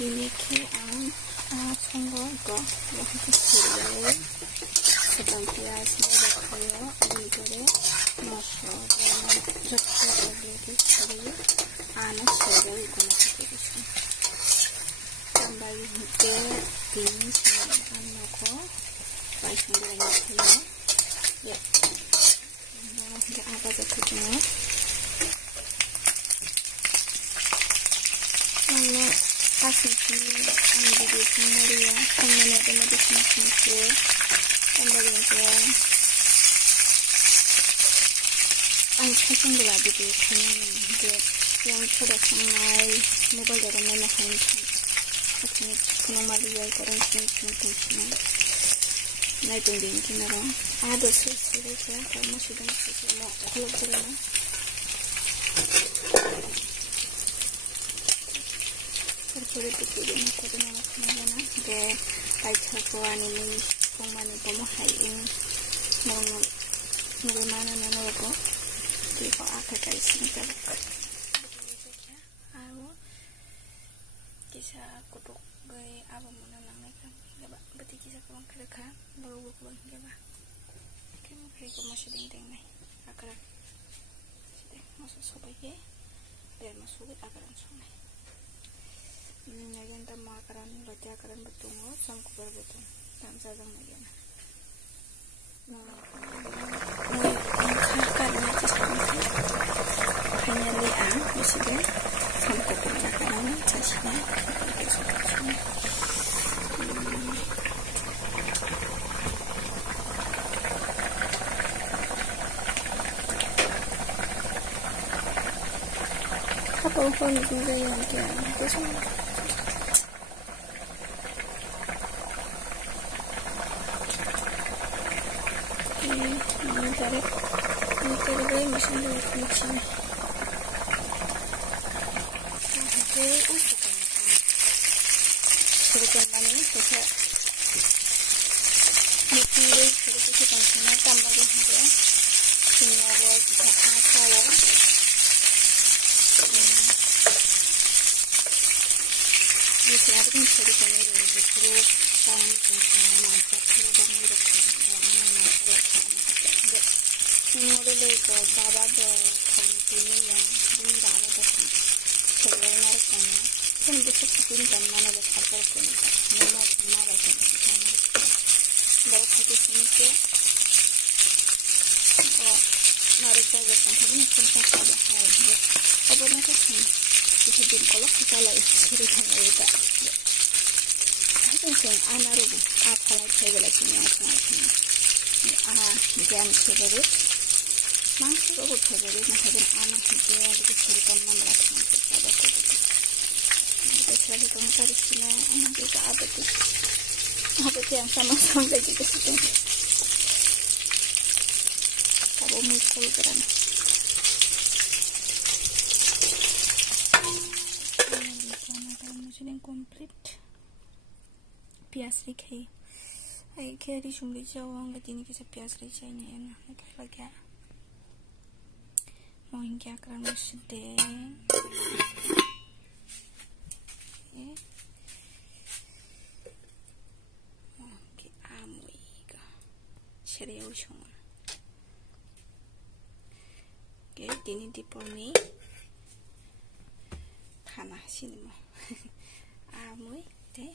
Ini ang संगो 이렇게 소리를 sedang biasa kayo 이거를 마셔서 적셔서 소리 안에 소리를 이거 마시고 tambah juga ini saya 넣고 마시는 거예요. 야, 이제 아가 좋거든요. 오늘 다시 안기도 정말이야. 정말에도 medicine semua. tambah juga ang saking geladi kanya 이제 yang sudah sangai mobile dari mana kan ini normal ya orang sini naik tinggi kinarang ada sesuatu ya kalau masih dengan sesuatu kalau berani terus itu dia nak kerana macam dia baca kuan ini pemani pemuhai ini mau mana nama apa dia kau apa kali sini teruk kisah kutuk gay apa mana namanya kan gak berarti kisah kurang kerja baru kurang gak bah kamu kayak kau masih dinding nih akaran sudah masuk sobatnya biar masuk akaran sungai yang tamu akaran baca akaran betul sama kubar betul dan sajang lagi nah karena sesuatu hanya liang disini sama kubar akaran jasnya apa pun juga yang dia itu semua ini tarik gue masih ada kunci Surikan ini bisa dipilih seperti konsumen tambah juga semua bisa asal bisa ada kan surikan ini justru tahun konsumen macam itu dan itu mulai ke bawah ke konsumen yang belum dapat itu sebenarnya kan kan bisa pinjam mana ada kapal pun nama mana ada bawa satu sini ke narik saja kan hari ini ada hari apa nak sih bisa kalau kita lagi cerita kita itu yang anak rugu apa lagi lagi jangan sebut masuk rugu sebut macam anak itu kita cerita mana lagi ada Jadi kamu cari sini, juga apa tuh yang sama-sama juga sih. Kalau muncul keren. Ini sudah komplit. Pias lagi. Kayak di jumlah jauh, nggak ini kita pias lagi ini enak. Kayak lagi. Mau hingga keren masih deh. Serius semua. Oke, ini di poni. Tanah sini mah. Amoy, deh.